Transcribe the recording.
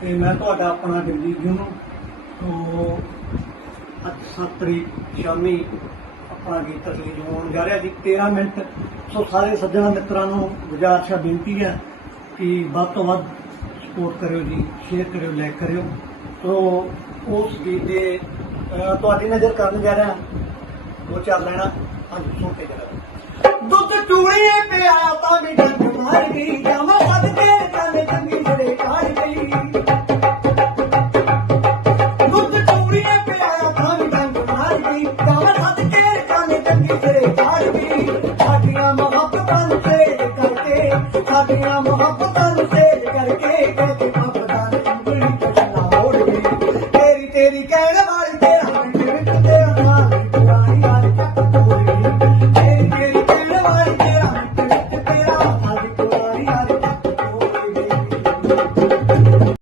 ਤੇ ਮੈਂ ਤੁਹਾਡਾ ਆਪਣਾ ਜਗਜੀਤ ਜੂਨ ਤੋਂ ਅੱਜ 7 ਤਰੀਕ ਸ਼ਾਮੀ ਆਪਣਾ ਗੀਤ ਰਿਲੀਜ਼ ਹੋਣ ਜਾ ਰਿਹਾ ਜੀ 13 ਮਿੰਟ, ਸੋ ਸਾਰੇ ਸੱਜਣਾ ਮਿੱਤਰਾਂ ਨੂੰ ਗੁਜ਼ਾਰਿਸ਼ ਬੇਨਤੀ ਹੈ ਕਿ ਵੱਧ ਤੋਂ ਵੱਧ ਸਪੋਰਟ ਕਰਿਓ ਜੀ ਸ਼ੇਅਰ ਕਰਿਓ ਲਾਈਕ ਕਰਿਓ। ਸੋ ਉਸ ਗੀਤ ਦੇ ਤੁਹਾਡੀ ਨਜ਼ਰ ਕਰਨ ਜਾ ਰਿਹਾ। ਦੋ ਚੱਲ ਲੈਣਾ ਅੱਜ ਸੁਣ ਕੇ ਜਰਾ ਦੁੱਧ ਚੂੜੀਏ ਪਿਆ ਤਾਂ ਵੀ ਸਾਡੀਆਂ ਮੁਹੱਬਤਾਂ ਨੂੰ ਤੇਜ ਕਰਕੇ ਕਹਿੰਦੇ ਮੁਹੱਬਤਾਂ ਨੂੰ ਉਂਗਲੀ ਤੇ ਨਾ ਮੋੜਦੀ ਤੇਰੀ ਤੇਰੀ ਕਹਿਣ ਵਾਲੀ ਤੇਰਾ